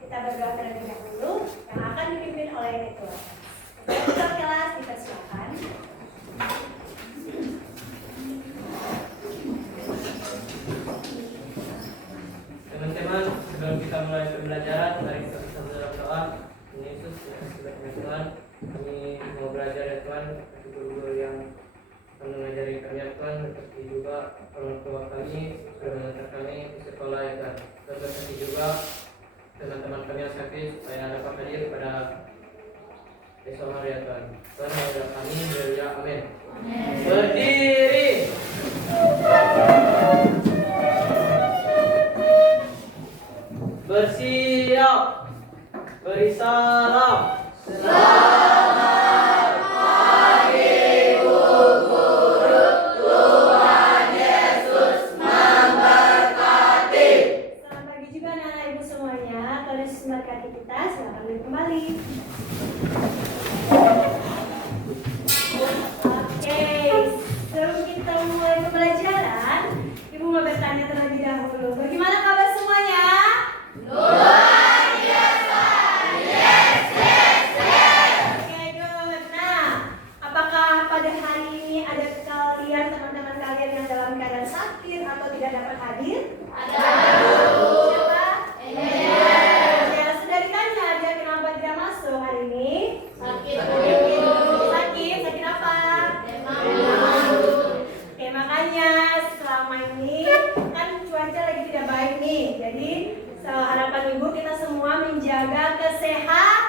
kita berdoa terlebih dahulu yang akan dipimpin oleh ketua. Ketua kelas dipersilakan. Teman-teman, sebelum kita mulai pembelajaran, mari kita bersama dalam doa. Yesus, ya Tuhan, kami mau belajar ya Tuhan, seperti guru-guru yang mengajari kami ya Tuhan, seperti juga orang tua kami sudah mengantar kami di sekolah ya Tuhan. Dan seperti juga teman-teman kami yang sakit supaya dapat hadir pada esok hari ya Tuhan. Tuhan mengajar kami, ya amin. Berdiri. Bersiap. Beri salam. Selamat pagi Bu Guru, Tuhan Yesus memberkati. Selamat pagi juga anak-anak ibu semuanya. Tuhan Yesus memberkati kita. Silakan duduk kembali. Oke, sebelum kita mulai pembelajaran, ibu mau bertanya terlebih dahulu. Bagaimana kabar semuanya? Luar biasa. Yes, yes, yes. Oke, good. Nah, apakah pada hari ini ada kalian, teman-teman kalian yang dalam keadaan sakit atau tidak dapat hadir? Ada. Siapa? Emmanuel. Ya, sudah ditanya dia kenapa tidak masuk hari ini? Sakit. Sakit apa? Demam. Oke, makanya selama ini kan cuaca lagi tidak baik nih. Jadi harapan ibu kita semua menjaga kesehatan.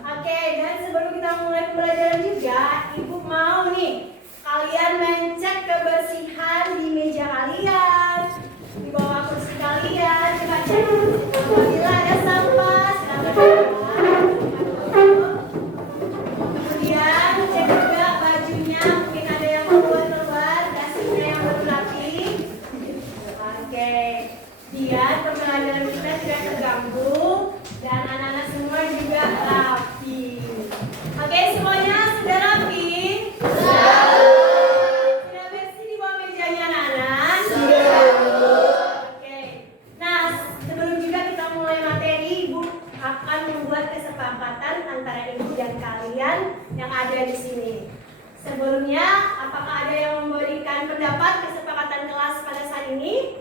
Oke, dan sebelum kita mulai pembelajaran juga, ibu mau nih kalian mencek kebersihan di meja kalian, di bawah kursi kalian. Coba cek. Apabila ada sampah, silakan buang. Kemudian cek juga bajunya, mungkin ada yang keluar, dasinya yang belum rapi. Oke, biar pembelajaran kita tidak terganggu dan anak-anak semua juga rapi. Oke, semuanya sudah rapi? Sudah bersih di bawah mejanya anak-anak? Oke. Nah, sebelum juga kita mulai materi, ibu akan membuat kesepakatan antara ibu dan kalian yang ada di sini. Sebelumnya, apakah ada yang memberikan pendapat kesepakatan kelas pada saat ini?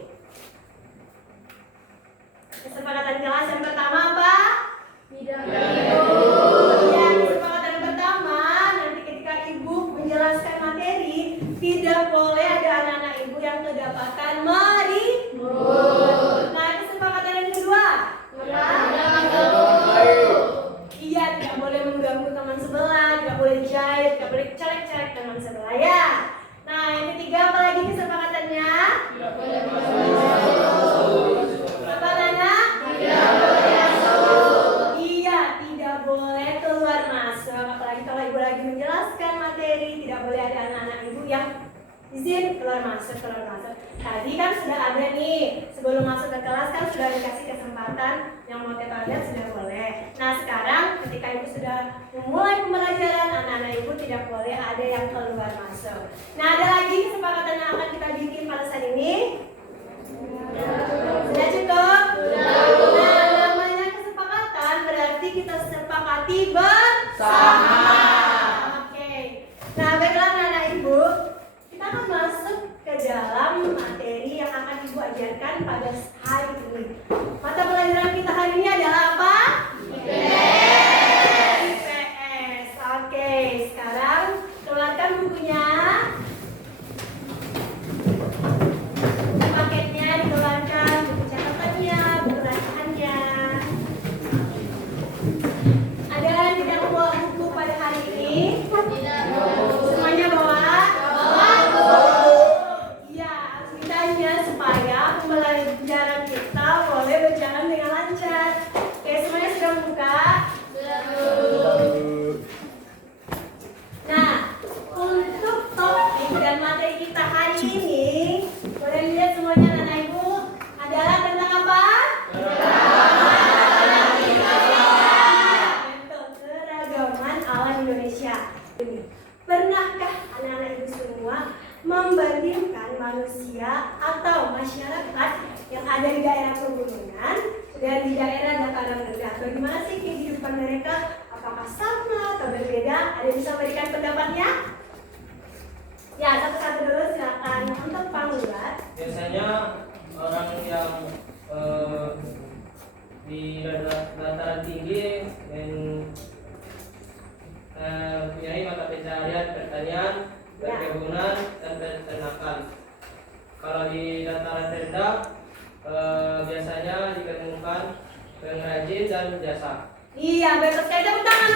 Kesepakatan kelas yang pertama apa? Tidak. Ya, kesepakatan pertama, nanti ketika ibu menjelaskan materi, tidak boleh ada anak-anak ibu yang kedapatan meribut. Nah, kesepakatan yang kedua, iya, tidak boleh mengganggu teman sebelah, tidak boleh jahit, tidak boleh celek-celek teman sebelah ya. Nah, yang ketiga apa lagi kesepakatannya? Apa Nana? Iya, tidak boleh keluar masuk. Apalagi kalau ibu lagi menjelaskan materi, tidak boleh ada anak-anak ibu yang izin keluar masuk. Tadi kan sudah ada nih, sebelum masuk ke kelas kan sudah dikasih kesempatan yang mau ke toilet sudah boleh. Nah sekarang ketika ibu sudah memulai pembelajaran, anak-anak ibu tidak boleh ada yang keluar masuk. Nah ada lagi kesepakatan yang akan kita bikin pada saat ini. Sudah cukup? Nah namanya kesepakatan berarti kita sepakati bersama. Oke. Nah baiklah anak-anak ibu, kita akan masuk ke dalam materi yang akan ibu ajarkan pada hari ini. Mata pelajaran kita hari ini adalah apa? IPS. Oke, sekarang keluarkan bukunya. Paketnya dikeluarkan, buku catatannya, buku latihannya. Ada yang tidak membawa buku pada hari ini? Semuanya bawa? Iya, harus ditanya supaya pembelajaran kita boleh berjalan dengan lancar. Oke, semuanya sudah membuka? Nah, untuk topik dan materi kita hari ini, boleh lihat semuanya anak ibu, adalah tentang apa? Betul, keragaman alam Indonesia. Pernahkah anak-anak ibu semua membandingkan manusia atau masyarakat yang ada di daerah pegunungan dan di daerah dataran rendah. Bagaimana sih kehidupan mereka? Apakah sama atau berbeda? Ada yang bisa memberikan pendapatnya? Ya, satu-satu dulu silakan. Untuk Pangulat. Biasanya orang yang di dataran tinggi mempunyai mata pencaharian pertanian, perkebunan, dan peternakan. Kalau di dataran rendah biasanya diketemukan pengrajin dan jasa. Iya, betul sekali. Tepuk tangan.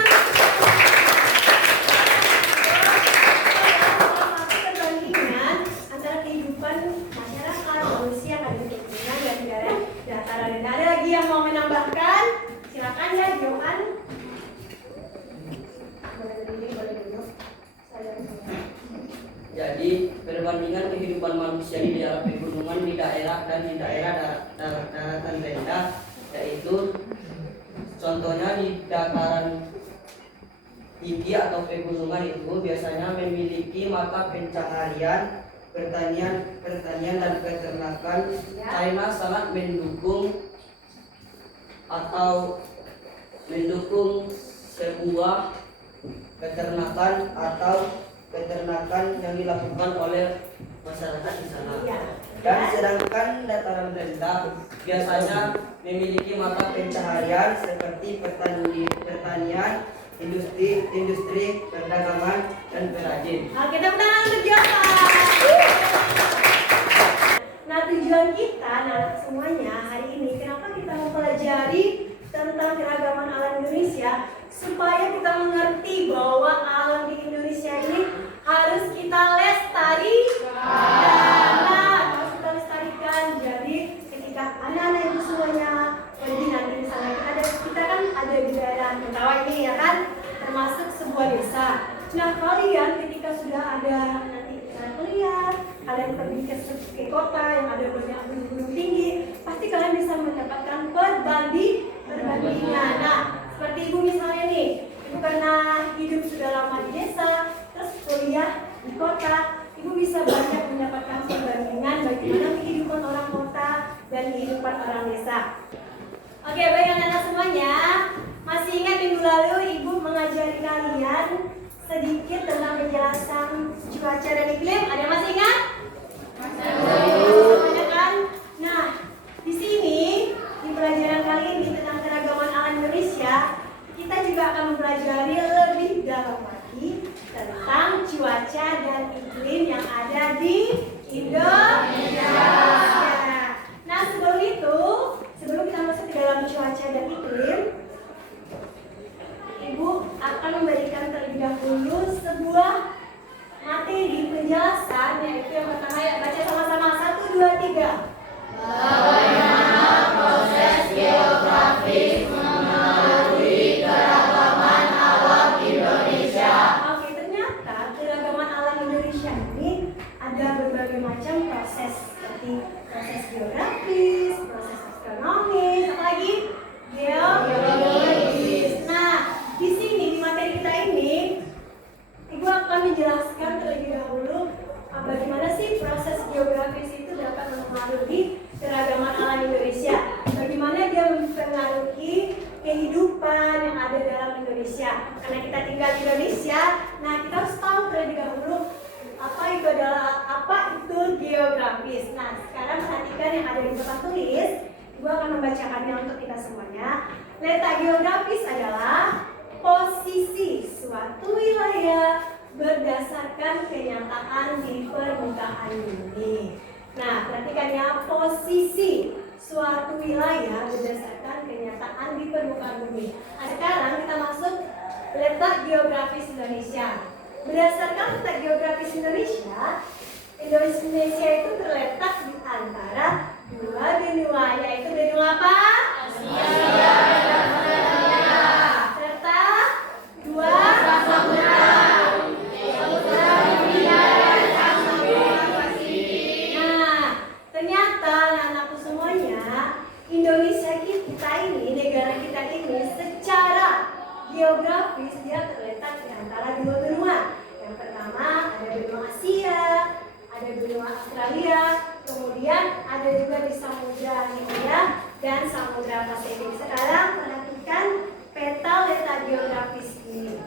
Perbandingan antara kehidupan masyarakat manusia pada lingkungan dan daerah dataran rendah. Ada lagi yang mau menambahkan? Silakan ya, Johan. Boleh dulu. Jadi perbandingan kehidupan manusia di daerah pegunungan di daerah dan di daerah daratan rendah, yaitu contohnya di dataran tinggi atau pegunungan itu biasanya memiliki mata pencaharian pertanian dan peternakan, karena sangat mendukung sebuah peternakan yang dilakukan oleh masyarakat di sana. Dan sedangkan dataran rendah biasanya memiliki mata pencaharian seperti pertanian, industri, perdagangan, dan perajin. Oke, tepuk tangan untuk Johan. Nah, tujuan kita, semuanya hari ini, kenapa kita mempelajari tentang keragaman alam Indonesia? Supaya kita mengerti bahwa alam di Indonesia ini harus kita lestarikan. Nah, harus kita lestarikan. Jadi ketika anak-anak itu semuanya pergi nanti misalnya kita kan ada di daerah Mentawai ini ya kan, termasuk sebuah desa. Nah, kalian ketika sudah ada nanti kuliah, kalian pergi ke kota yang ada banyak gunung-gunung tinggi, pasti kalian bisa mendapatkan perbandingan. Nah, seperti ibu misalnya nih, ibu karena hidup sudah lama di desa, terus kuliah di kota, ibu bisa banyak mendapatkan perbandingan bagaimana kehidupan orang kota dan kehidupan orang desa. Oke, baik anak-anak semuanya, masih ingat minggu lalu ibu mengajari kalian sedikit tentang penjelasan cuaca dan iklim? Ada yang masih ingat? Ada kan? Nah, di sini di pelajaran kali ini tentang keragaman alam Indonesia, kita juga akan mempelajari lebih dalam lagi tentang cuaca dan iklim yang ada di Indonesia. Nah, sebelum kita masuk ke dalam cuaca dan iklim, Ibu akan memberikan terlebih dahulu sebuah materi penjelasan, yaitu yang pertama, ya baca sama-sama 1, 2, 3. Bagaimana proses geografis mengaruhi keragaman alam Indonesia? Oke, ternyata keragaman alam Indonesia ini ada berbagai macam proses, seperti proses geografis, proses astronomis, apalagi geologis. Nah, di sini di materi kita ini, Ibu akan menjelaskan terlebih dahulu bagaimana sih proses geografis itu dapat mempengaruhi keragaman alam Indonesia. Bagaimana dia mempengaruhi kehidupan yang ada dalam Indonesia. Karena kita tinggal di Indonesia, nah kita harus tahu terlebih dahulu apa itu geografis. Nah, sekarang perhatikan yang ada di papan tulis. Ibu akan membacakannya untuk kita semuanya. Letak geografis adalah posisi suatu wilayah berdasarkan kenyataan di permukaan bumi. Nah, perhatikan ya, posisi suatu wilayah berdasarkan kenyataan di permukaan bumi. Nah, sekarang kita masuk letak geografis Indonesia. Berdasarkan letak geografis Indonesia itu terletak di antara dua benua, yaitu benua apa? Asia serta dua samudra. Nah, ternyata anak-anakku semuanya, Indonesia kita ini, negara kita ini secara geografis dia terletak di antara dua benua. Yang pertama ada benua Asia, ada benua Australia, kemudian ada juga di Samudra Hindia dan Samudra Pasifik. Sekarang perhatikan peta letak geografis ini.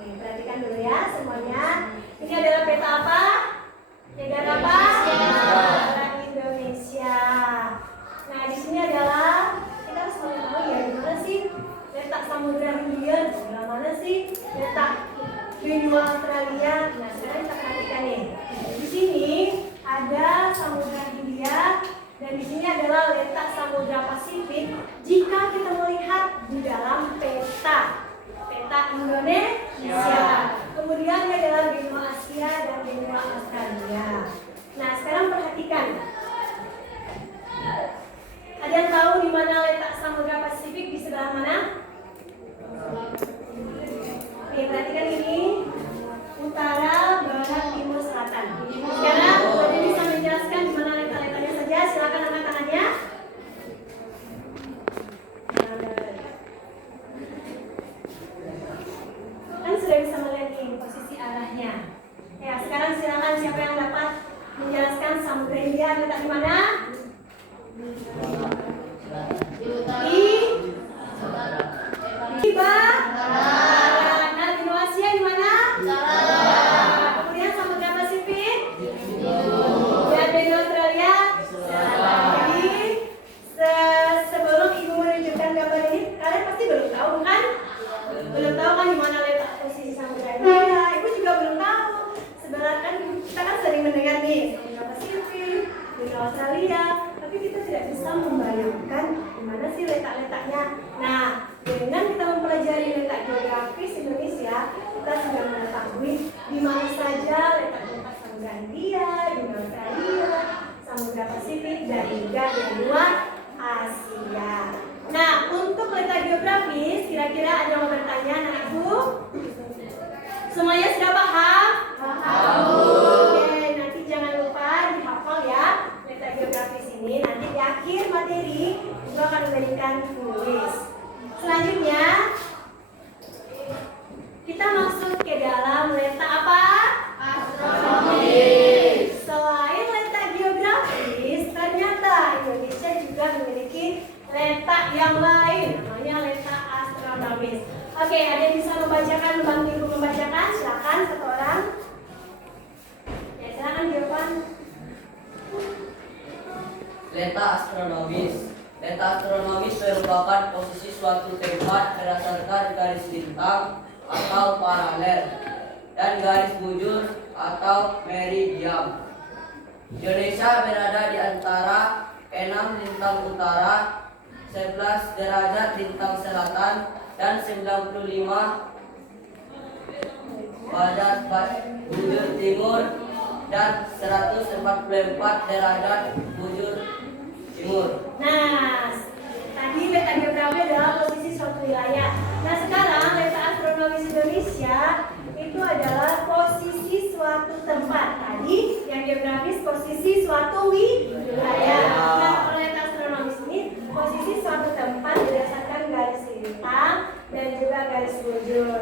Nih, perhatikan dulu ya semuanya. Ini adalah peta apa? Negara apa? Negara Indonesia. Nah, di sini adalah kita harus mengetahui ya di mana sih letak Samudra Hindia, di mana sih letak benua Australia. Nah, sekarang kita perhatikan nih. Di sini ada Samudra Hindia dan di sini adalah letak Samudra Pasifik. Jika kita melihat di dalam peta Indonesia, kemudian ini adalah benua Asia dan benua Australia. Nah, sekarang perhatikan. Ada yang tahu di mana letak Samudra Pasifik di sebelah mana? Nih, perhatikan ini. Utara, barat, timur, selatan. Sekarang ada bisa menjelaskan di mana letak-letaknya saja. Silakan angkat tangannya. Kan sudah bisa melihat nih posisi arahnya. Ya, sekarang silakan siapa yang dapat menjelaskan Samudra Hindia letak di mana? Di barat. Nah, benua Asia di mana? Kemudian Samudra Pasifik dan benua Australia. Jadi sebelum ibu menunjukkan gambar ini, kalian pasti belum tahu kan? Belum tahu kan di mana letak posisi Samudra Hindia? Ibu juga belum tahu. Sebenarnya kan kita kan sering mendengar nih Samudra Pasifik, benua Australia, tapi kita tidak bisa membayangkan di mana sih letak-letaknya. Nah, dengan kita mempelajari letak geografis Indonesia, kita sudah mengetahui di mana saja letak-letak Samudra Hindia, benua Australia, Samudra Pasifik, dan juga benua Asia. Nah, untuk letak geografis, kira-kira ada yang mau bertanya, anak ibu? Semuanya sudah paham? Paham. Oke, nanti jangan lupa dihafal ya letak geografis ini. Nanti di akhir materi ibu akan memberikan kuis. Selanjutnya kita masuk ke dalam letak apa? Astronomi. Selain letak geografis, ternyata Indonesia juga memiliki letak yang lain, namanya letak astronomis. Oke, ada yang bisa membacakan, membantu ibu membacakan? Silakan satu orang. Ya, silakan Jovan. Letak astronomis. Letak astronomis merupakan posisi suatu tempat berdasarkan garis bintang atau paralel dan garis bujur atau meridian. Indonesia berada di antara 6 lintang utara, 11 derajat lintang selatan, dan 95 badat bujur timur dan 144 derajat bujur timur. Nah, tadi letak geografi adalah posisi suatu wilayah. Nah, sekarang letak astronomis Indonesia itu adalah posisi suatu tempat. Tadi yang geografis posisi suatu wilayah. Nah, kalau letak astronomis ini posisi suatu tempat berdasarkan garis lintang dan juga garis bujur.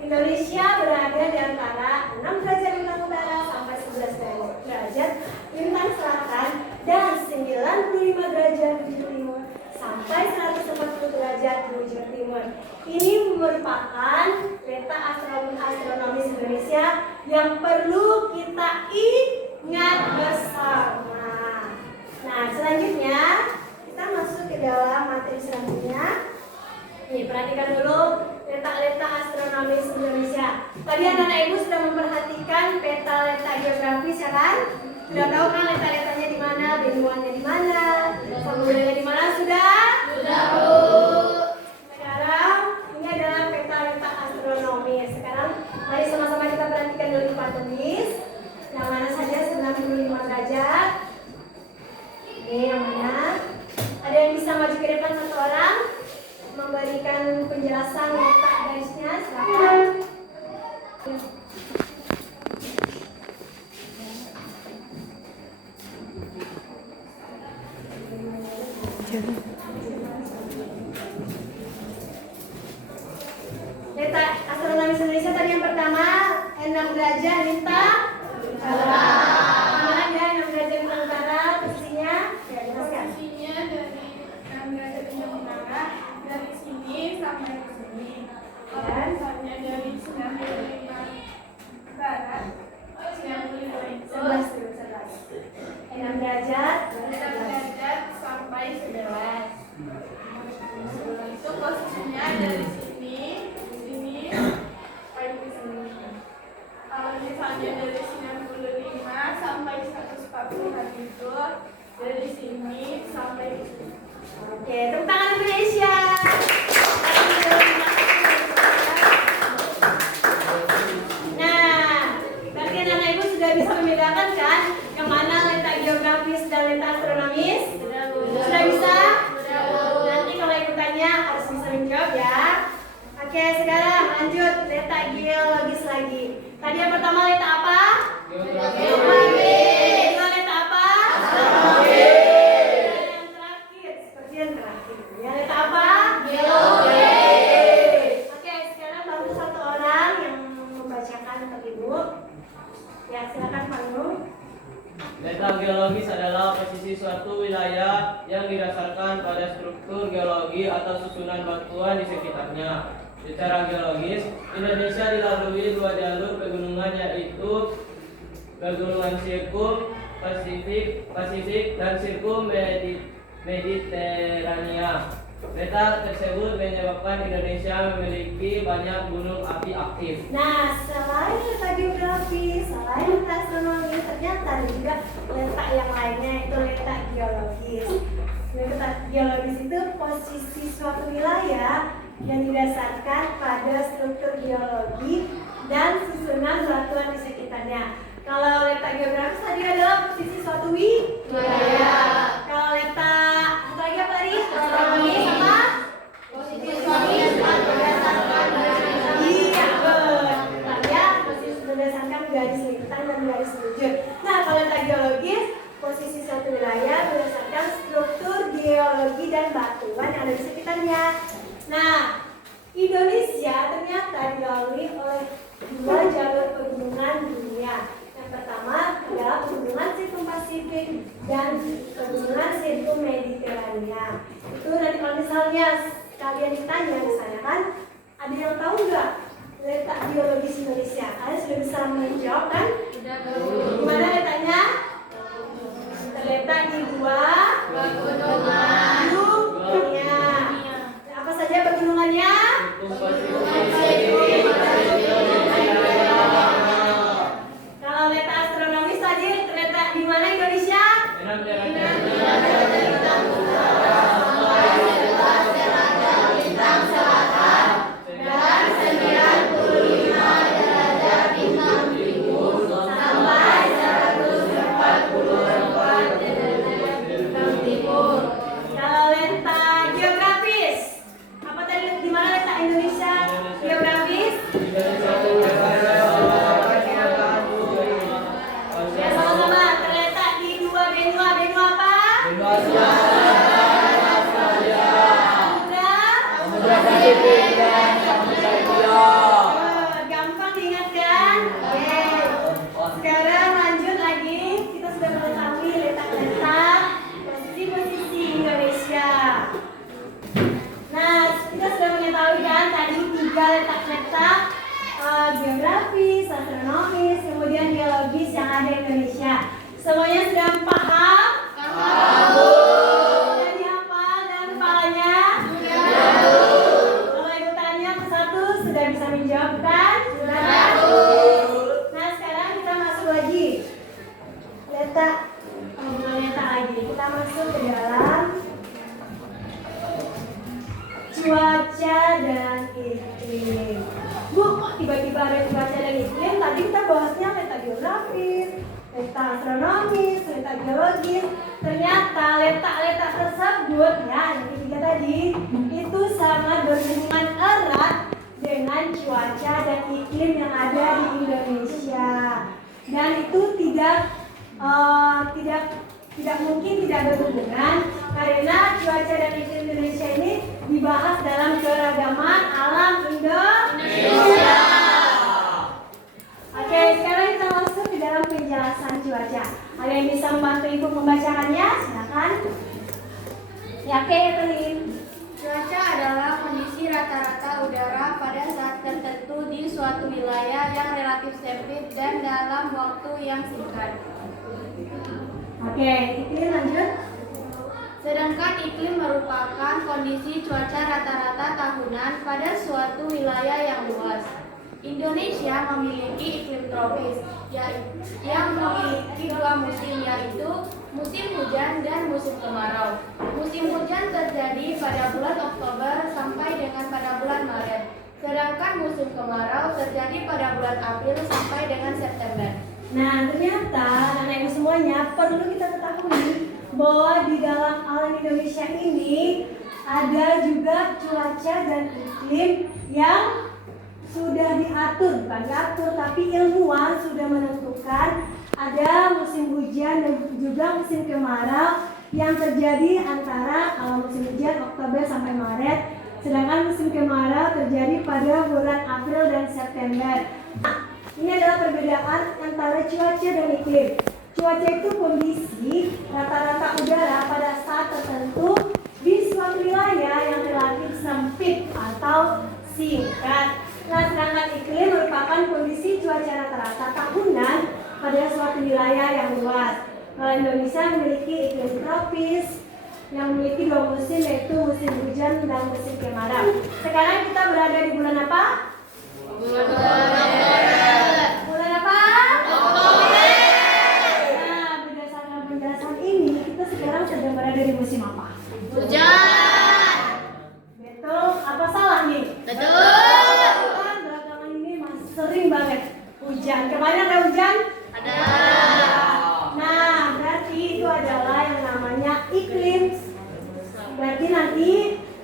Indonesia berada di antara 6 derajat lintang utara sampai 11 derajat lintang selatan dan 95 derajat bujur timur sampai 140 derajat bujur timur. Ini merupakan letak astronomis Indonesia yang perlu kita ingat bersama. Nah, selanjutnya kita masuk ke dalam materi selanjutnya. Nih, perhatikan dulu letak-letak astronomis Indonesia. Tadi anak-anak ibu sudah memperhatikan peta letak geografis ya kan? Sudah tahu kan letak-letaknya di mana, benuanya di mana, samudranya di mana sudah? Sudah, Bu. Sekarang ini adalah peta letak astronomis. Sekarang mari sama-sama kita perhatikan dulu di tulis. Yang mana saja 95 derajat. Ini yang mana? Ada yang bisa maju ke depan satu orang? Memberikan penjelasan letak garisnya, silakan. Letak astronomis Indonesia tadi yang pertama 6 derajat lintang utara. Mana dia 6 derajat lintang utara posisinya? Ya, jelaskan. Posisinya dari menara dari sini sampai ke sini. Kalau misalnya dari 95 barat, 95 itu 6 derajat 6 derajat sampai 11. Itu posisinya dari sini, sampai ke sini. Kalau misalnya dari 95 sampai 140 itu dari sini sampai ke sini. Oke, tepuk tangan Indonesia. Nah, berarti anak ibu sudah bisa membedakan kan yang mana letak geografis dan letak astronomis? Sudah bisa? Nanti kalau ibu tanya harus bisa menjawab ya. Oke, sekarang lanjut letak geologis lagi. Tadi yang pertama letak apa? Geografi. Kedua letak apa? Astronomi. Yang terakhir, seperti yang terakhir. Ya, letak apa? Geologi. Oke, sekarang bantu satu orang yang membacakan untuk ibu. Ya, silakan Pak Nur. Letak geologis adalah posisi suatu wilayah yang didasarkan pada struktur geologi atau susunan batuan di sekitarnya. Secara geologis, Indonesia dilalui dua jalur pegunungan, yaitu pegunungan sirkum Pasifik dan sirkum Mediterania. Letak tersebut menyebabkan Indonesia memiliki banyak gunung api aktif. Nah, selain letak geografi, selain letak astronomi, ternyata ada juga letak yang lainnya, yaitu letak geologis. Letak geologis itu posisi suatu wilayah yang didasarkan pada struktur geologi dan susunan batuan di sekitarnya. Kalau letak geografis tadi adalah posisi suatu wilayah. Kalau letak apa lagi apa tadi? Astronomi sama posisi berdasarkan iya betul. Ya, posisi berdasarkan garis lintang dan garis lujur. Nah, kalau letak geologis posisi suatu wilayah berdasarkan struktur geologi dan batuan yang ada di sekitarnya. Nah, Indonesia ternyata dilalui oleh dua jalur pegunungan dunia. Yang pertama adalah pegunungan sirkum Pasifik dan pegunungan sirkum Mediterania. Itu nanti kalau misalnya kalian ditanya misalnya kan, ada yang tahu nggak letak geologis Indonesia? Kalian sudah bisa menjawab kan? Di mana letaknya? Terletak di dua pegunungan dunia. Apa saja pegunungannya? Kalau letak astronomis tadi terletak di mana Indonesia? Kalau letak geografis, apa tadi di mana letak Indonesia geografis? Ya sama-sama terletak di dua benua. Benua apa? Gampang diingatkan? Oke. Sekarang lanjut lagi. Kita sudah mengetahui letak-letak posisi Indonesia. Nah, kita sudah mengetahui kan tadi 3 letak-letak geografis, astronomis, kemudian geologis yang ada di Indonesia. Semuanya sudah paham? Sudah dihafal dalam kepalanya? Kalau ibu tanya persatu sudah bisa menjawab kan? Nah, sekarang kita masuk lagi. Letak lagi. Kita masuk ke dalam cuaca dan iklim. Bu, kok tiba-tiba ada cuaca dan iklim? Tadi kita bahasnya letak geografis, letak astronomis, letak geologis. Ternyata letak-letak tersebut ya, yang ketiga tadi itu sangat berhubungan erat dengan cuaca dan iklim yang ada di Indonesia. Dan itu tidak mungkin tidak berhubungan karena cuaca dan iklim Indonesia ini dibahas dalam keragaman alam Indonesia. Oke, sekarang kita masuk ke dalam penjelasan cuaca. Ada yang bisa membantu ibu membacakannya? Silakan. Ya, oke, Evelyn. suatu wilayah yang relatif sempit dan dalam waktu yang singkat. Oke, iklim lanjut. Sedangkan iklim merupakan kondisi cuaca rata-rata tahunan pada suatu wilayah yang luas. Indonesia memiliki iklim tropis yang memiliki dua musim, yaitu musim hujan dan musim kemarau. Musim hujan terjadi pada bulan Oktober sampai dengan pada bulan Maret. Sedangkan musim kemarau terjadi pada bulan April sampai dengan September. Nah, ternyata anak ibu semuanya perlu kita ketahui bahwa di dalam alam Indonesia ini ada juga cuaca dan iklim yang sudah diatur, bukan diatur, tapi ilmuwan sudah menentukan ada musim hujan dan juga musim kemarau yang terjadi antara musim hujan Oktober sampai Maret, sedangkan musim kemarau terjadi pada bulan April dan September. Nah, ini adalah perbedaan antara cuaca dan iklim. Cuaca itu kondisi rata-rata udara pada saat tertentu di suatu wilayah yang relatif sempit atau singkat. Nah, sedangkan iklim merupakan kondisi cuaca rata-rata tahunan pada suatu wilayah yang luas. Kalau Indonesia memiliki iklim tropis yang memiliki dua musim, yaitu musim hujan dan musim kemarau. Sekarang kita berada di bulan apa? Bulan apa? Nah, berdasarkan penjelasan ini, kita sekarang sedang berada di musim apa? Hujan. Betul? Apa salah nih? Betul. Belakangan ini masih sering banget hujan. Kemarin ada hujan? Ada. Nah, berarti itu adalah yang namanya iklim. Berarti nanti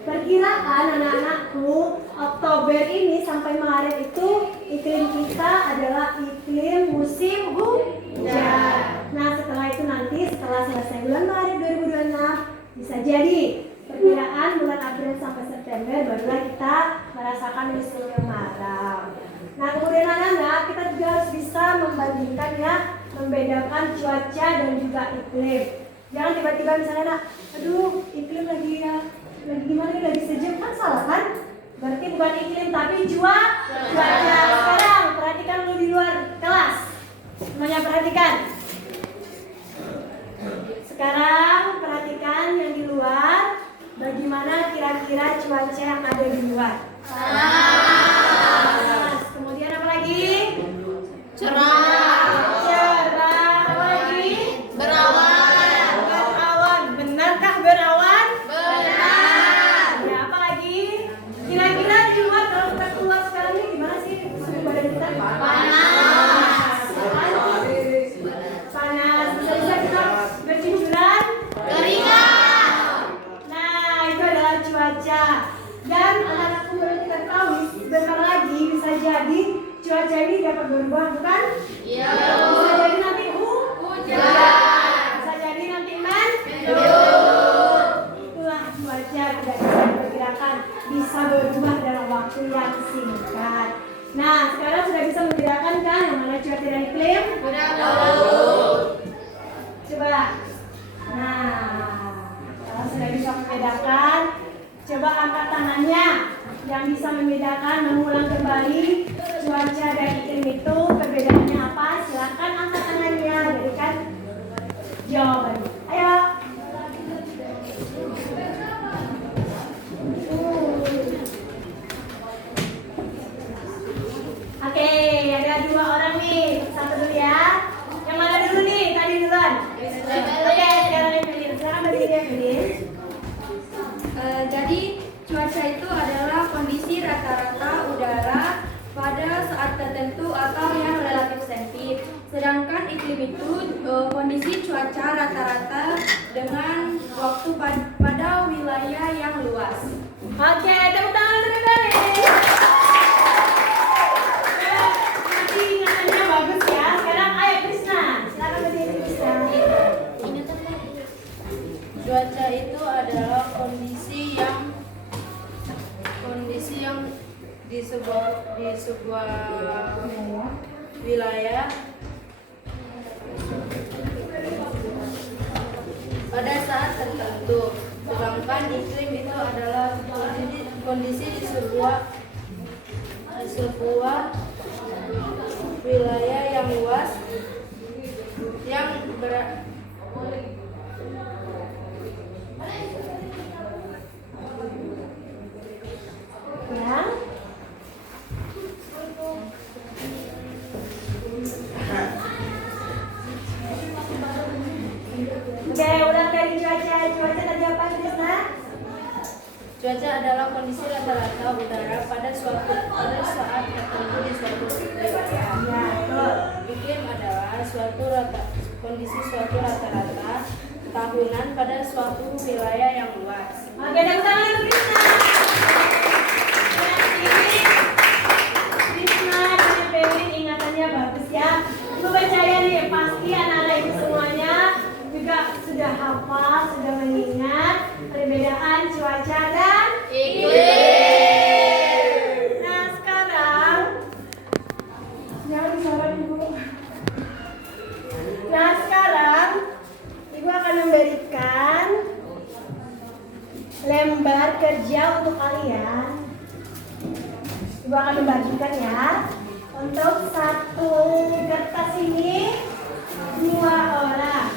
perkiraan anak-anakku Oktober ini sampai Maret itu iklim kita adalah iklim musim hujan. Nah, setelah itu nanti setelah selesai bulan Maret 2026 bisa jadi perkiraan bulan April sampai September barulah kita merasakan musim kemarau. Nah, kemudian anak-anak kita juga harus bisa membandingkan ya, membedakan cuaca dan juga iklim. Jangan tiba-tiba misalnya anak, aduh iklim lagi gimana nih, lagi sejuk, kan salah kan? Berarti bukan iklim tapi cuaca. Sekarang perhatikan lu di luar kelas. Semuanya perhatikan. Sekarang perhatikan yang di luar. Bagaimana kira-kira cuaca yang ada di luar? Panas. Kemudian apa lagi? Cerah. Cerah. Apa lagi? Berawan. Berawan. Benarkah berawan? Benar. Ya, apa lagi? Kira-kira di luar kalau kita keluar sekarang ini gimana sih suhu badan kita? Panas. Panas. Bisa kita bercucuran? Keringat. Nah, itu adalah cuaca. Dan anak-anakku perlu kita tahu sebentar lagi bisa jadi cuaca ini dapat berubah, bukan? Iya. Bisa jadi nanti Hujan. bisa jadi nanti itulah cuaca tidak bisa diperkirakan, bisa berubah dalam waktu yang singkat. Nah, sekarang sudah bisa membedakan kan yang mana cuaca dan iklim? Coba. Nah, kalau sudah bisa membedakan, coba angkat tangannya yang bisa membedakan, mengulang kembali cuaca dan iklim itu perbedaannya apa? Silakan angkat tangannya, berikan jawaban. Ayo. Oke, ada dua orang nih. Satu dulu ya. Yang mana dulu nih? Tadi duluan. Oke, sekarang Evelyn. Sekarang berdiri Evelyn. Jadi cuaca itu adalah kondisi rata-rata udara pada saat tertentu atau yang relatif sempit. Sedangkan iklim itu kondisi cuaca rata-rata dengan waktu pada wilayah yang luas. Oke, tepuk tangan untuk Evelyn. Nanti ingatannya bagus ya. Sekarang ayo Krisna. Silakan berdiri Krisna. Cuaca itu adalah kondisi yang di sebuah wilayah pada saat tertentu. Sedangkan iklim itu adalah kondisi di sebuah wilayah yang luas yang Ya. Oke, ulang dari cuaca. Cuaca tadi apa, Krisna? Cuaca adalah kondisi rata-rata udara pada saat tertentu di suatu wilayah. Ya, betul. Iklim adalah kondisi suatu rata-rata tahunan pada suatu wilayah yang luas. Oke, tepuk tangan untuk Krisna. Krisna dan Febri ingatannya bagus ya. Ibu percaya nih, pasti anak-anak ibu semuanya juga sudah hafal, sudah mengingat perbedaan cuaca dan iklim. Nah, sekarang jangan disorot ibu. Nah, sekarang ibu akan memberikan lembar kerja untuk kalian. Ibu akan membagikan ya. Untuk satu kertas ini 2 orang.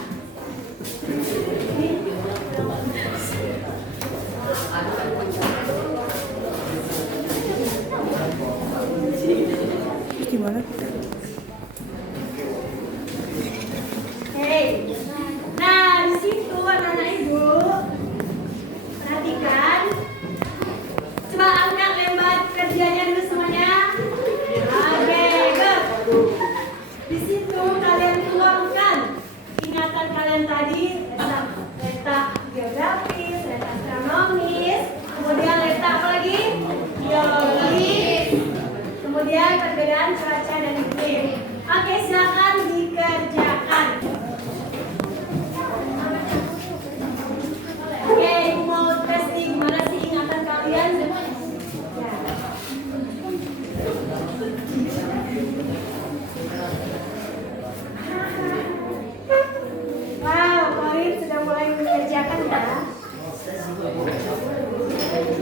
Gimana? Hei. Nah, di situ anak-anak ibu perhatikan. Coba angkat lembar kerjanya dulu semuanya. Oke, good. Di situ kalian tuangkan ingatan kalian tadi, letak geografis, letak astronomis, kemudian letak apa lagi? Biologis. Kemudian perbedaan cuaca dan iklim. Oke, silakan dikerjakan. Oke, ibu mau testing gimana sih ingatan kalian? Ya. Wow, Korin sudah mulai mengerjakan ya.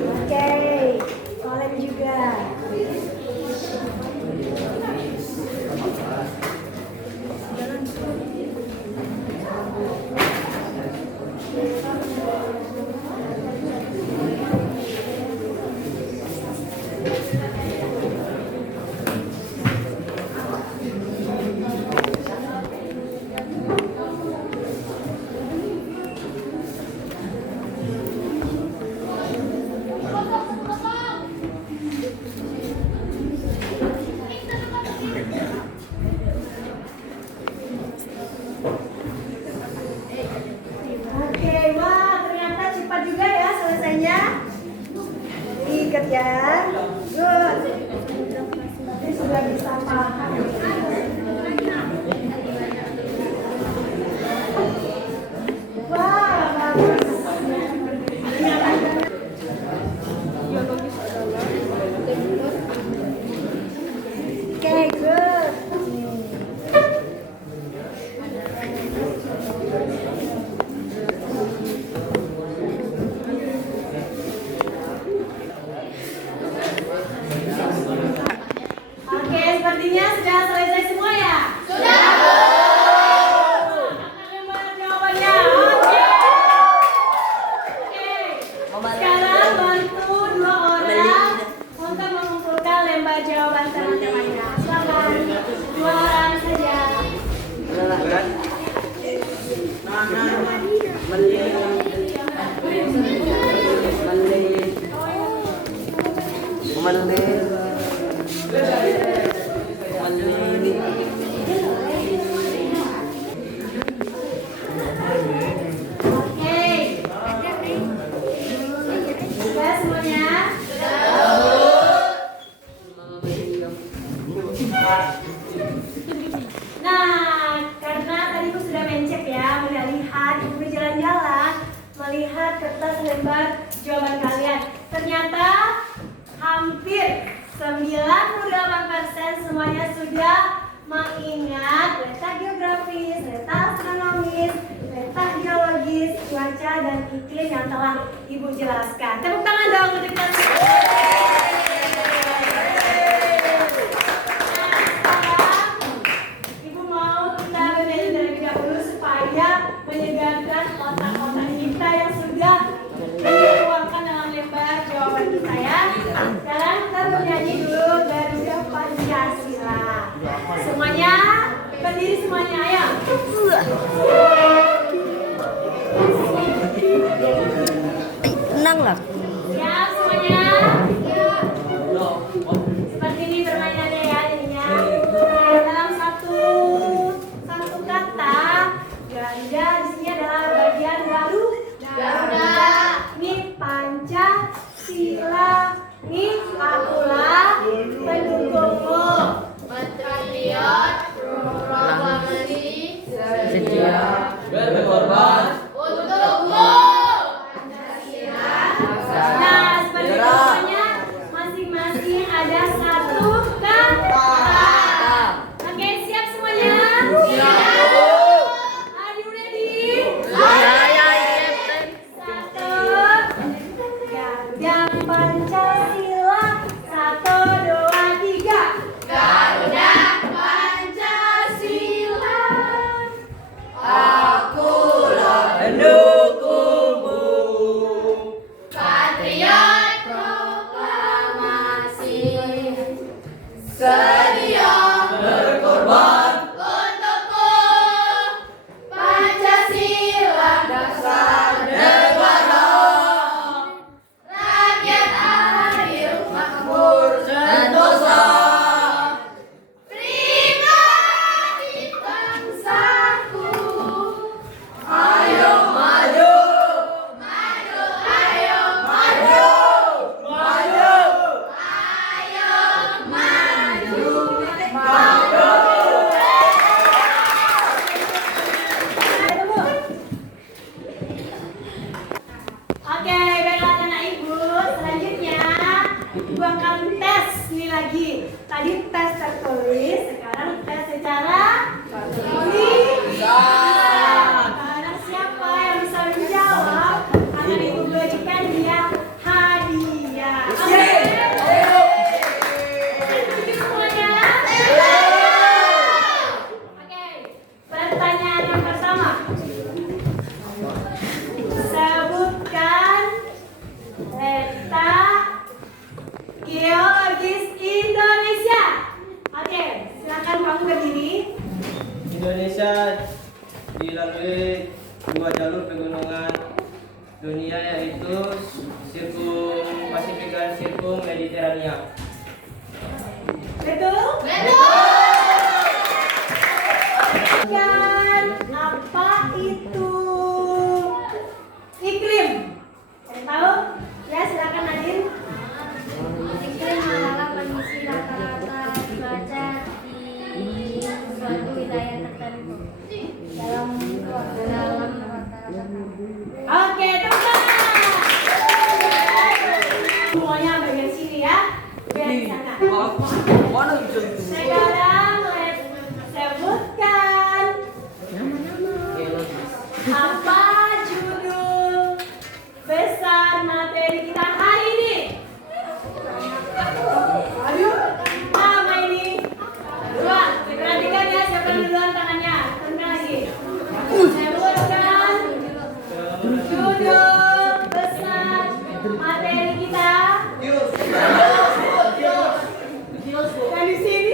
Oke, Colin juga. Oke, wah ternyata cepat juga ya selesainya. Ikat ya. Good. Ini sudah bisa paham. Wah, bagus. Oke, good. Oke, sepertinya sudah selesai semua ya? Sudah. Akan lembar jawabannya. Oke. Oke. Sekarang bantu 2 orang untuk mengumpulkan lembar jawaban teman-temannya. Silakan 2 orang saja. Oke. Sudah semuanya? Nah, karena tadi aku sudah mencek ya, melihat ibu jalan-jalan, melihat kertas lembar jawaban kalian. Ternyata hampir 98% semuanya sudah mengingat letak geografis, letak astronomis, letak geologis, cuaca dan iklim yang telah ibu jelaskan. Tepuk tangan dong untuk kita semua. kawan kita ya. Sekarang kita bernyanyi dulu Garuda Pancasila. Semuanya berdiri semuanya, ayo. Tenang lah. Siap semuanya? Seperti ini permainannya ya jadinya. Dalam satu kata, Garuda di sini adalah bagian Garuda. Ini Pancasila. Ini Akula pendukungmu. Patriot, proklamasi, Sedia. Berkorban. untukmu. Nah, seperti itu semuanya masing-masing ada satu kata. Oke, siap semuanya? Are you ready? Satu, Garuda Pancasila. Satu, dua, tiga. Garuda Pancasila. Pendukungmu. Patriot, proklamasi, sedia Berkorban. untukmu. Pancasila dasar negara. Rakyat adil, makmur, Sentosa. pribadi bangsaku. Ayo Maju. maju, ayo Maju. Maju. ayo maju. Oke, baiklah anak ibu. Selanjutnya ibu akan tes nih lagi. Tadi tes tertulis, sekarang tes secara tulis. Karena siapa yang bisa menjawab akan ibu berikan dia hadiah. Oke. Setuju semuanya? Oke. Pertanyaan yang pertama. Sebutkan letak geologis Indonesia. Oke, silakan kamu berdiri. Indonesia dilalui dua jalur pegunungan dunia, yaitu Sirkum Pasifik dan Sirkum Mediterania. Betul? Dan apa itu iklim? Saya tahu? Ya, silakan Nadine. Iklim adalah kondisi rata-rata cuaca di suatu wilayah tertentu dalam rata-rata. Oke, teman. Semuanya bagian sini ya. Biar di sana. Mana bisa itu? Sekarang sebutkan apa judul besar materi kita hari ini. Ayo, apa ini? Dua, perhatikan ya siapa duluan tangannya. Turunkan lagi. Sebutkan judul besar materi kita. Yang di sini.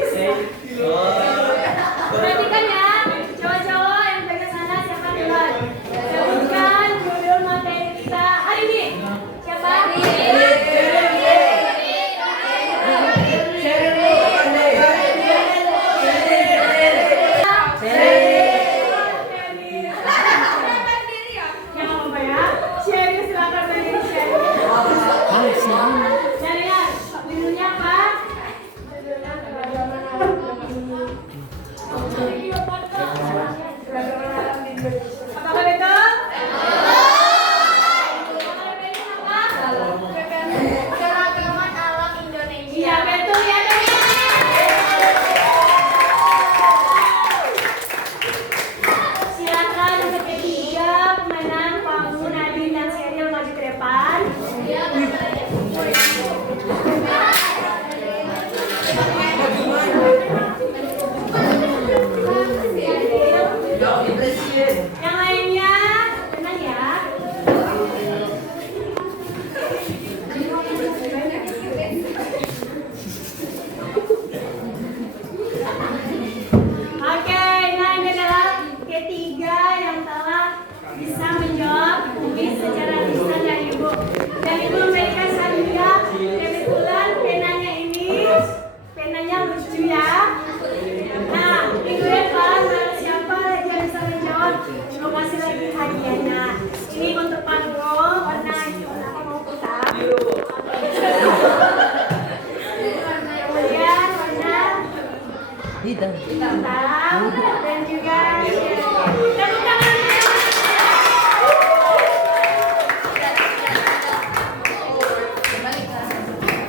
Hitam dan juga tepuk tangan.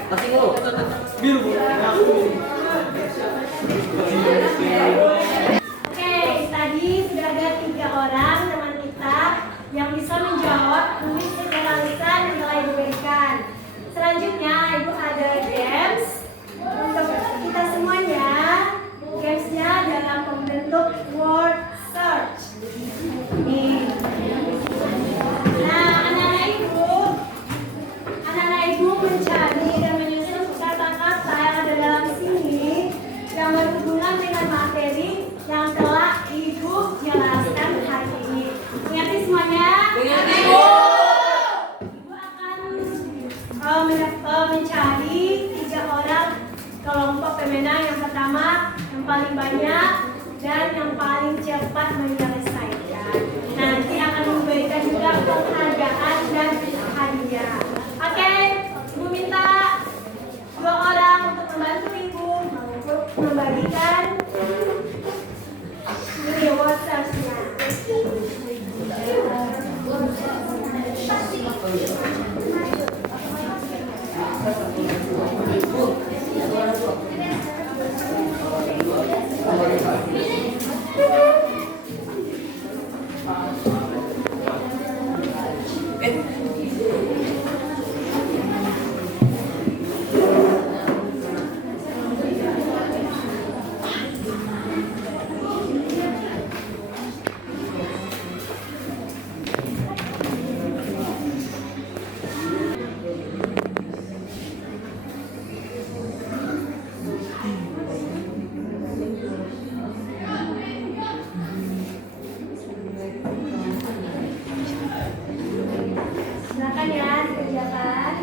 Masih dulu. Oke, tadi sudah ada 3 orang teman kita yang bisa menjawab kuis secara lisan yang telah Ibu berikan. Selanjutnya Ibu ada games untuk kita semuanya. Gamesnya dalam membentuk word search. Nih. Nah, anak-anak ibu mencari dan menyusun kata-kata yang ada dalam sini yang berhubungan dengan materi yang telah ibu jelaskan hari ini. Mengerti semuanya? Mengerti, Bu. Ibu akan mencari 3 orang kelompok pemenang. Yang pertama, yang paling banyak dan yang paling cepat menyelesaikan. Nanti akan memberikan juga penghargaan dan hadiah. Oke, Ibu minta 2 orang untuk membantu Ibu membagikan ini WhatsApp-nya. Silakan ya dikerjakan.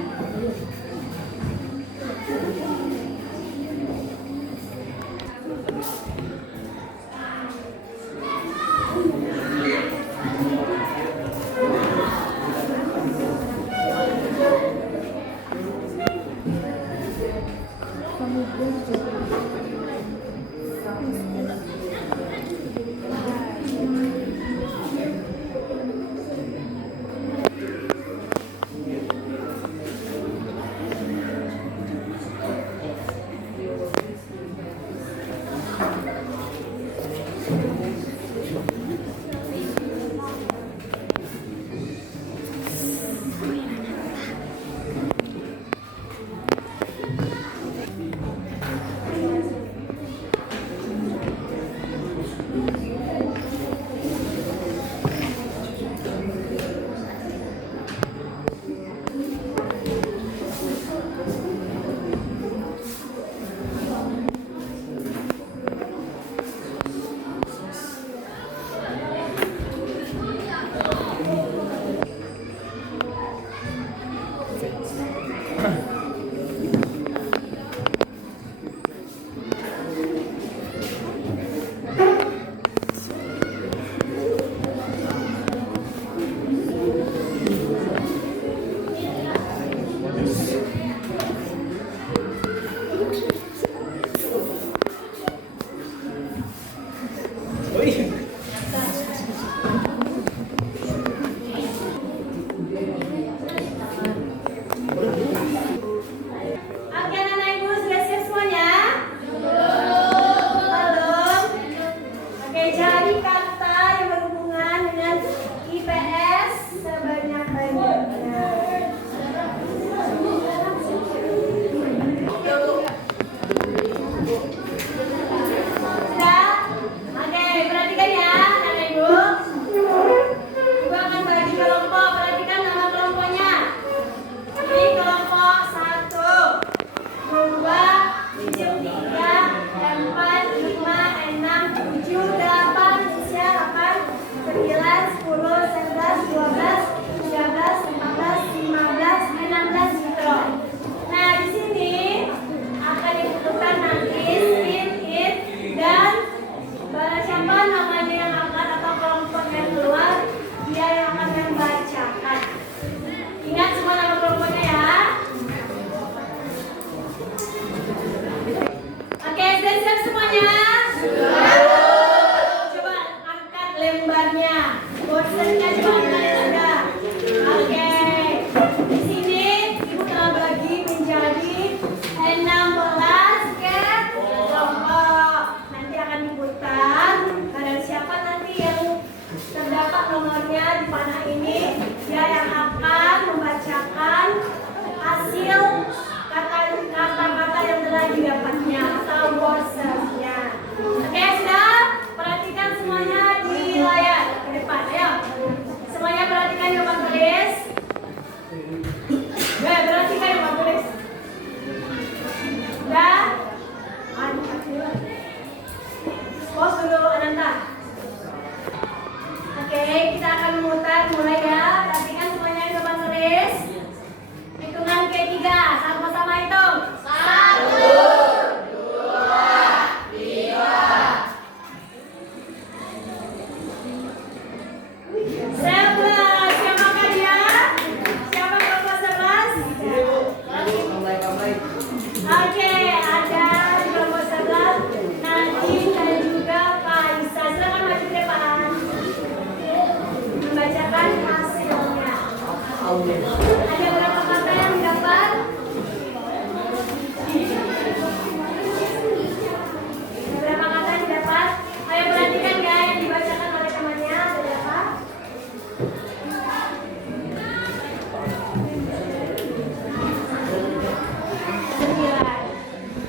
9.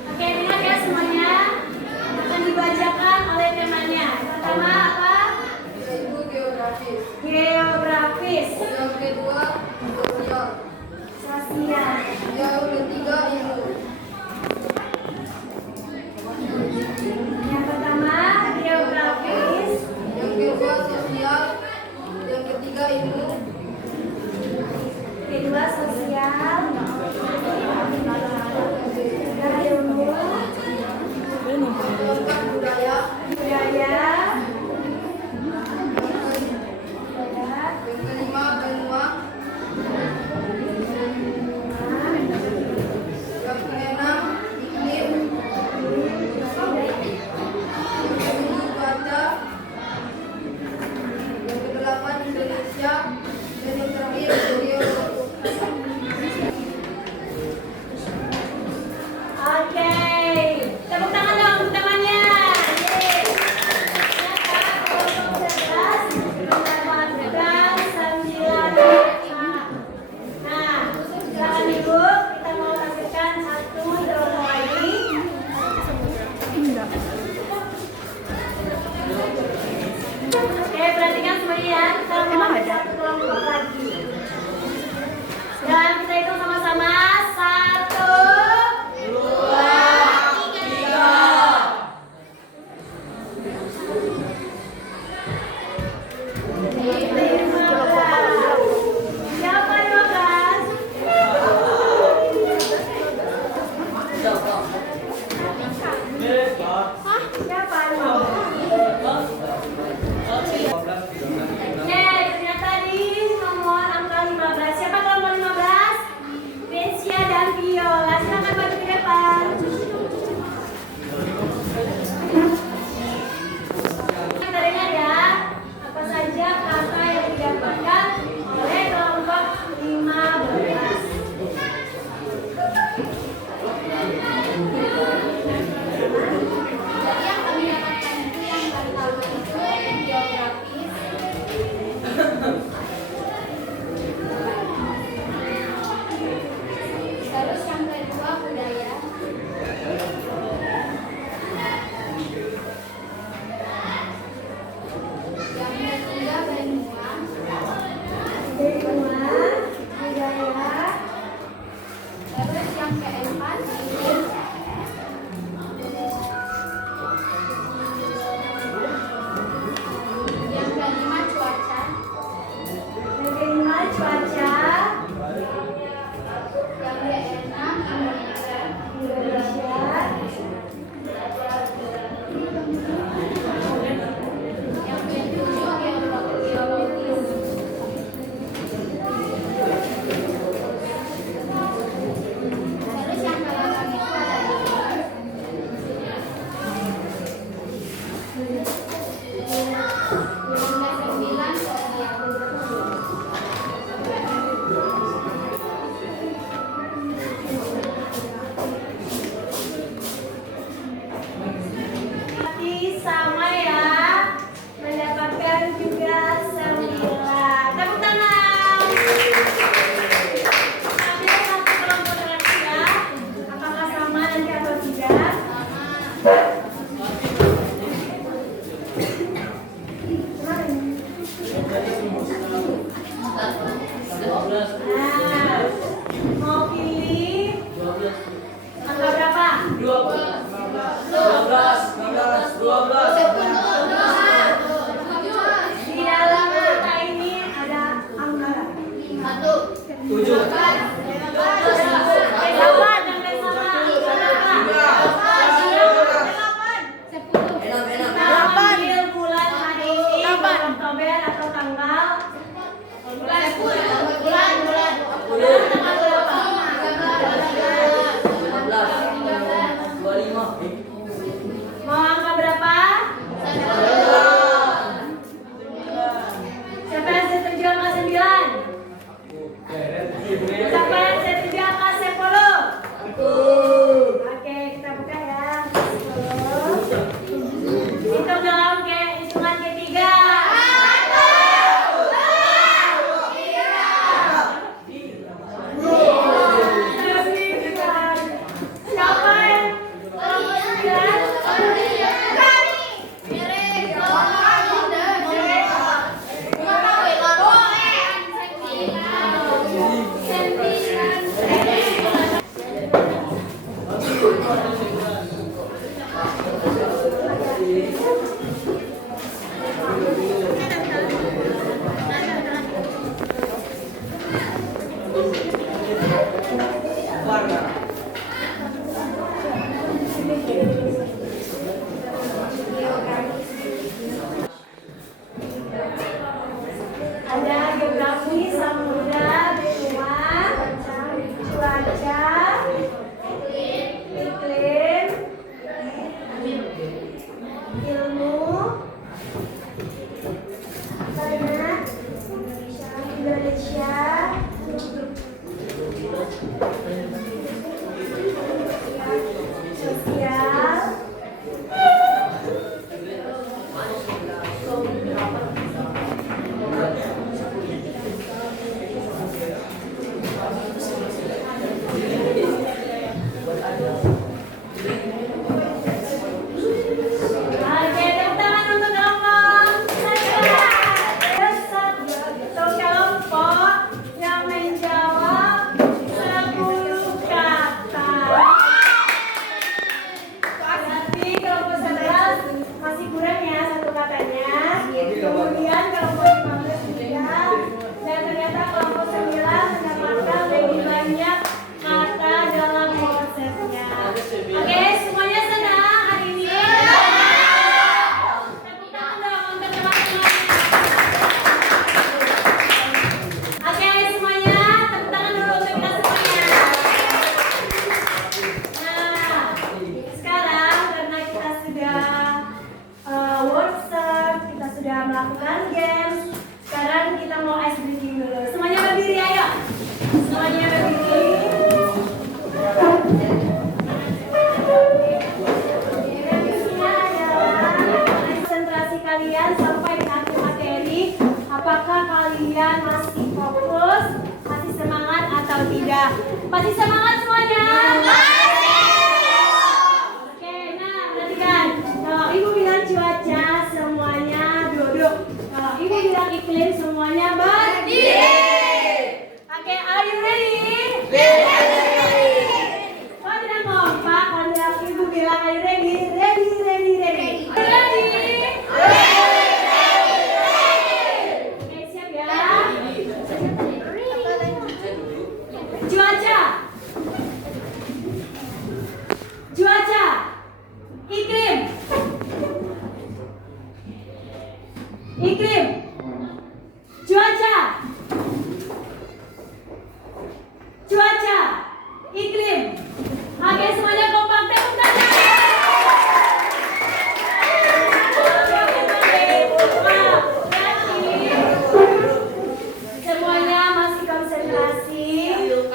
Oke, ingat ya semuanya. Akan dibacakan oleh temanya. Pertama apa? Yaitu geografis. Geografis. Yang kedua sosial. Sosial. Yang ketiga ilmu. Yang pertama geografis. Yang kedua sosial. Yang ketiga ilmu. Kedua sosial. Ketiga ilmu. Keempat budaya. Budaya. Yang kelima benua. Yang keenam iklim. Yang ketujuh cuaca. Yang kedelapan Indonesia. Dan yang terakhir geologi. Oke, tepuk tangan dong untuk temannya. Yeay. Ternyata kelompok 11 mendapatkan 9. Nah, silakan ibu, kita mau tampilkan satu kelompok lagi. Oke, perhatikan semuanya ya. Kita mau ada satu kelompok lagi. Dan kita hitung sama-sama. 1, 2, 3. Ini 15. Siapa 15? Siapa 15? Oke, ternyata di nomor angka 15. Siapa kelompok 15? Vesia dan Viola. Silakan maju ke depan. Kita dengar ya, apa saja kata yang didapatkan oleh kelompok 15. Jadi yang kami dapatkan itu yang pertama itu geografis. Terus yang kedua budaya. Yang ketiga benua. Benua, budaya, Terus yang keempat iklim. Yang kelima cuaca. yang kelima cuaca, Yang keenam Indonesia. Indonesia, Yang ketujuh geologis. Terus Ada geografi, samudra, benua, cuaca, iklim, ilmu, tanah, Indonesia, sosial, Oke, tepuk tangan untuk kelompok saya. Satu kelompok yang menjawab 10 kata. Berarti kelompok 11 masih kurang ya satu katanya. Kemudian kelompok 15 juga. Dan ternyata kelompok 9 mendapatkan lebih banyak kata dalam konsepnya. Oke, semuanya senang hari ini? Tepuk tangan dong untuk teman-teman. Oke, semuanya tepuk tangan dulu untuk kita semuanya. Nah, sekarang karena kita sudah workshop, kita sudah melakukan games. Sekarang kita mau ice breaking dulu. Semuanya berdiri, ayo. Semuanya berdiri. Revisinya adalah konsentrasi kalian sampai di akhir materi. Apakah kalian masih fokus, masih semangat atau tidak? Masih semangat semuanya? Oke, nah perhatikan. Kalau ibu bilang cuaca, semuanya duduk. Kalau ibu bilang iklim, semuanya berdiri. Oke, are you ready? Kalau tidak kompak, kalau bilang ibu bilang are you ready? Ready, ready, ready. Ready? Oke, siap ya? Cuaca. Cuaca. Iklim. Iklim. Cuaca. Cuaca. Iklim. Oke, semuanya kompak, tepuk tangan. Wow, berarti semuanya masih konsentrasi,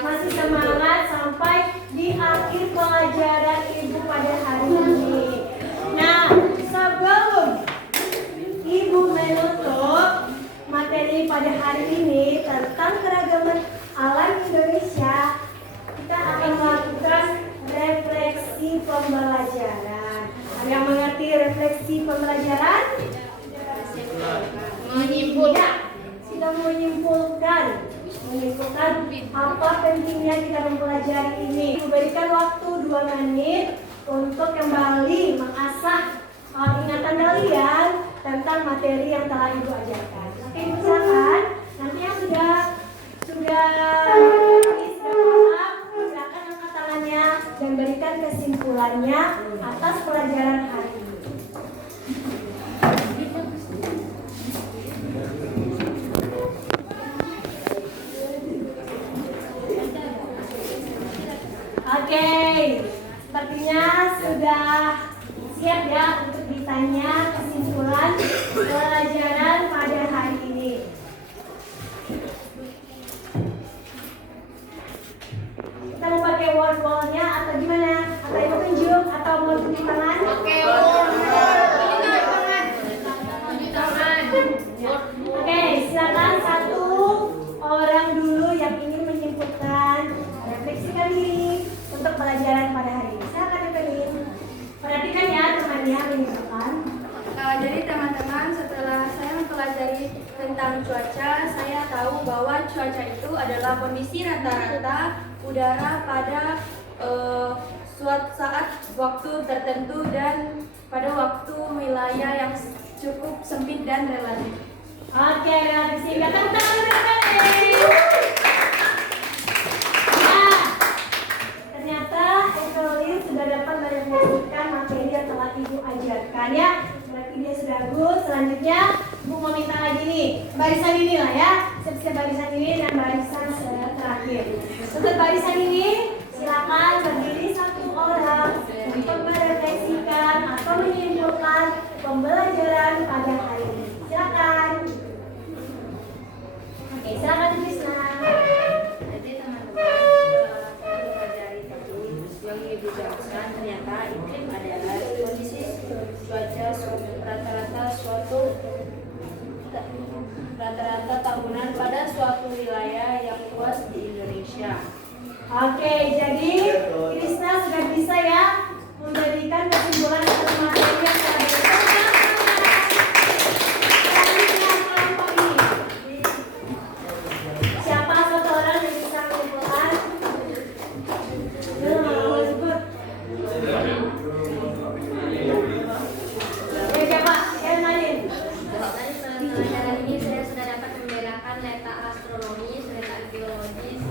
masih semangat sampai di akhir pelajaran ibu pada hari ini. Nah, sebelum ibu menutup materi pada hari ini tentang keragaman alam Indonesia, kita akan melakukan refleksi pembelajaran. Ada yang mengerti refleksi pembelajaran? Menyimpulkan. Kita menyimpulkan apa pentingnya kita mempelajari ini. Berikan waktu 2 menit untuk kembali mengasah ingatan kalian tentang materi yang telah ibu ajarkan. Oke, ibu silakan. Nanti yang sudah paham, silakan angkat tangannya dan berikan kesimpulannya atas pelajaran hari ini. Oke, sepertinya sudah siap ya untuk ditanya kesimpulan pelajaran pada hari ini. Kita mau pakai wall-nya atau gimana? Atau ibu tunjuk atau mau tunjuk tangan? Oke, Oke, silakan satu orang dulu yang ingin menyimpulkan refleksi kali ini untuk pelajaran pada hari ini. Silakan Evelyn. Perhatikan ya temannya menyimpulkan. Jadi teman-teman, setelah saya mempelajari tentang cuaca, saya tahu bahwa cuaca itu adalah kondisi rata-rata udara pada suatu saat waktu tertentu dan pada waktu wilayah yang cukup sempit dan relatif. Oke, relatif singkat. Tepuk tangan untuk materi. Nah, ternyata Evelyn sudah dapat merepresentasikan materi yang telah Ibu ajarkan ya. Berarti dia sudah good. Selanjutnya Ibu mau minta lagi nih barisan ini lah ya. Siap-siap barisan ini dan barisan terakhir. Untuk barisan ini silakan berdiri satu orang untuk merefleksikan atau menyimpulkan pembelajaran pada hari ini. Silakan. Oke, silakan Krisna. Jadi teman-teman pelajari tadi yang ibu jelaskan ternyata iklim adalah kondisi cuaca rata-rata tahunan pada suatu wilayah yang luas di Indonesia. Oke, jadi Krisna sudah bisa ya memberikan kesimpulan atas materi yang telah diberikan. Selanjutnya kelompok ini. Siapa satu orang yang bisa menyimpulkan? Belum sebut. Oke, siapa? Yang lain. Tadi pelajaran ini saya sudah dapat membedakan letak astronomis, letak geologis,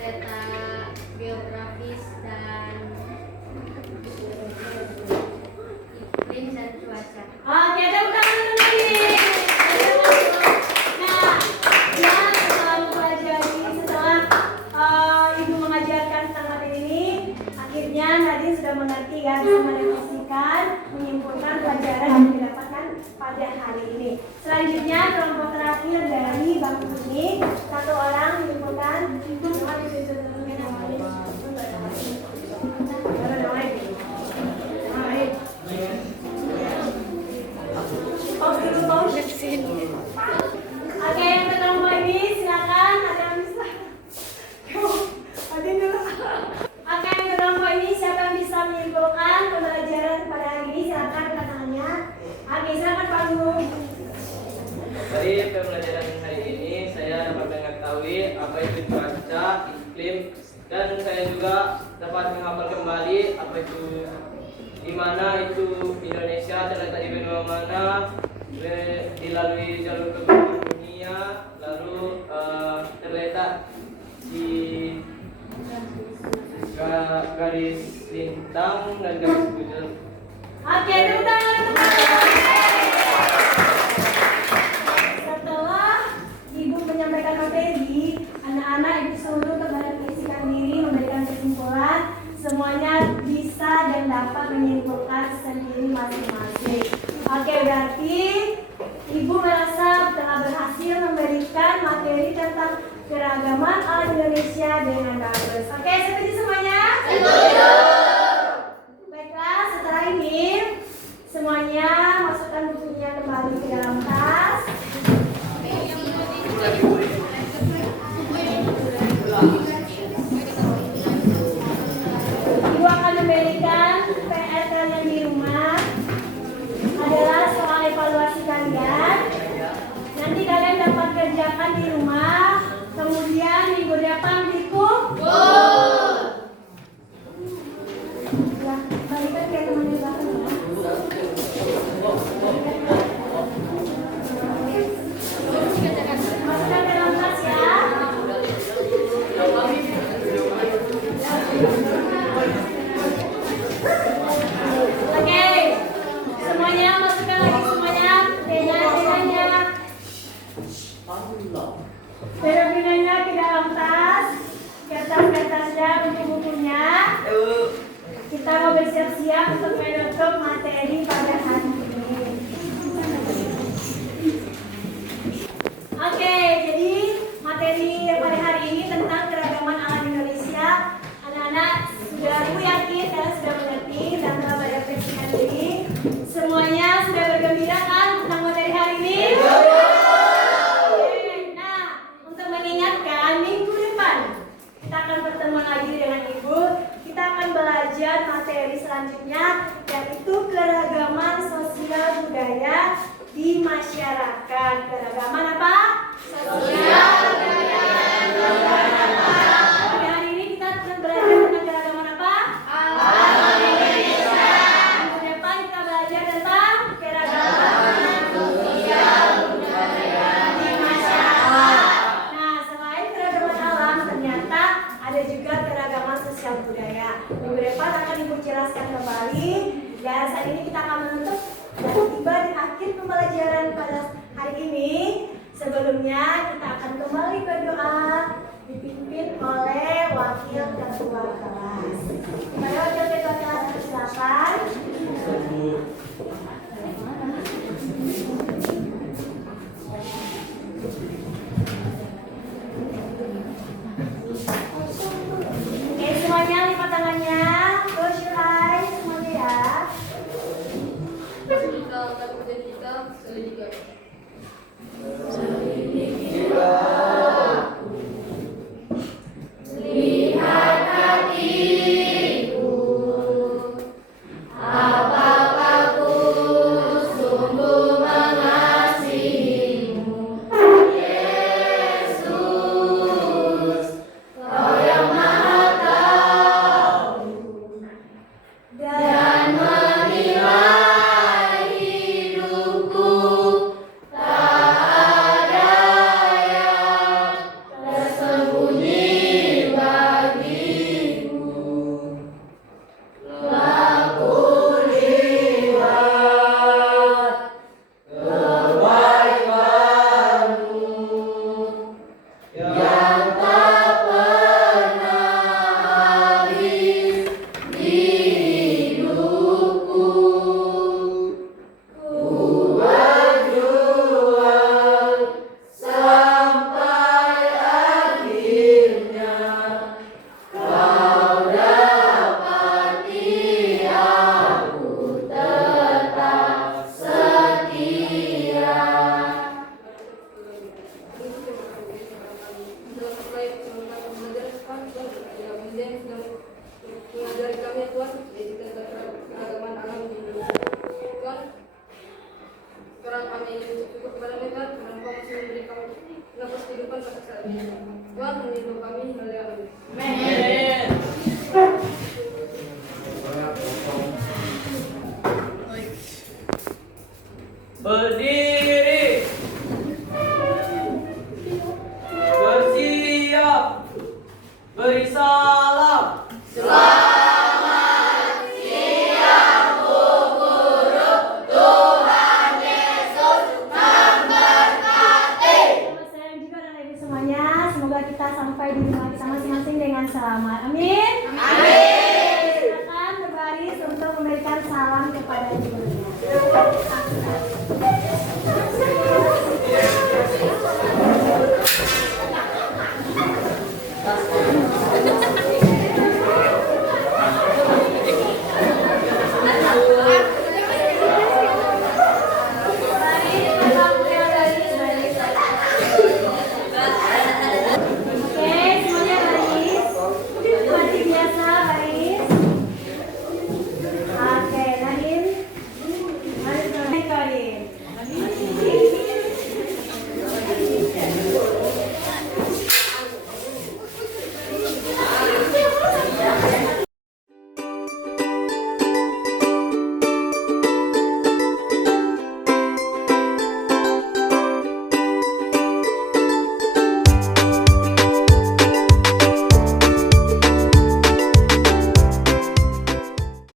letak geografis dan iklim dan cuaca. Oke, tepuk tangan untuk Nadine. Nah, ya setelah mempelajari, setelah Ibu mengajarkan tentang materi ini, akhirnya Nadine sudah mengerti ya, bisa merefleksikan, menyimpulkan pelajaran yang didapatkan pada hari ini. Selanjutnya kelompok terakhir dari bangku ini, satu orang menyimpulkan Oke, yang pertama ini silakan ada yang bisa. Adin dulu. Oke, yang pertama ini siapa yang bisa menyimpulkan pembelajaran pada hari ini? Silakan angkat tangannya. Oke, silakan Pak Guru. Dari pembelajaran hari ini saya dapat mengetahui apa itu cuaca, iklim, dan saya juga dapat menghafal kembali apa itu di mana itu Indonesia terletak di benua mana, dilalui jalur kebun dunia, lalu terletak di garis lintang dan garis bujur. Oke, tepuk tangan untuk Pak Guru. Setelah Ibu menyampaikan materi, anak-anak Ibu suruh untuk merefleksikan diri, memberikan kesimpulan. Semuanya bisa dan dapat menyimpulkan sendiri masing-masing. Oke, berarti Ibu merasa telah berhasil memberikan materi tentang keragaman alam Indonesia dengan bagus. Oke, setuju semuanya? Setuju. Baiklah, setelah ini semuanya masukkan bukunya kembali ke dalam tas. Ibu akan memberikan PR kalian di rumah adalah soal evaluasi kalian. Nanti kalian dapat kerjakan di rumah. Kemudian minggu depan dikumpul. Ya, balikan ke teman di belakang ya. Masukkan ke dalam tas ya. Oke, semuanya masukkan lagi semuanya pena-penanya, pena-penanya ke dalam tas, kertas-kertasnya, buku-bukunya. Kita mau bersiap-siap untuk menutup materi pada hari ini. Oke, jadi materi pada hari ini tentang keragaman alam Indonesia. Anak-anak sudah, Ibu yakin kalian sudah mengerti dan telah merefleksikan diri. Semuanya sudah bergembira kan tentang materi hari ini? Oke, nah, untuk mengingatkan minggu depan kita akan bertemu lagi dengan Ibu. Kita akan belajar materi selanjutnya, yaitu keragaman sosial budaya di masyarakat. Keragaman apa? Sosial budaya. Pada hari ini kita akan belajar tentang keragaman apa? Alam Indonesia. Minggu depan akan Ibu jelaskan kembali. Dan saat ini kita akan menutup dan tiba di akhir pembelajaran pada hari ini. Sebelumnya kita akan kembali berdoa dipimpin oleh wakil ketua kelas.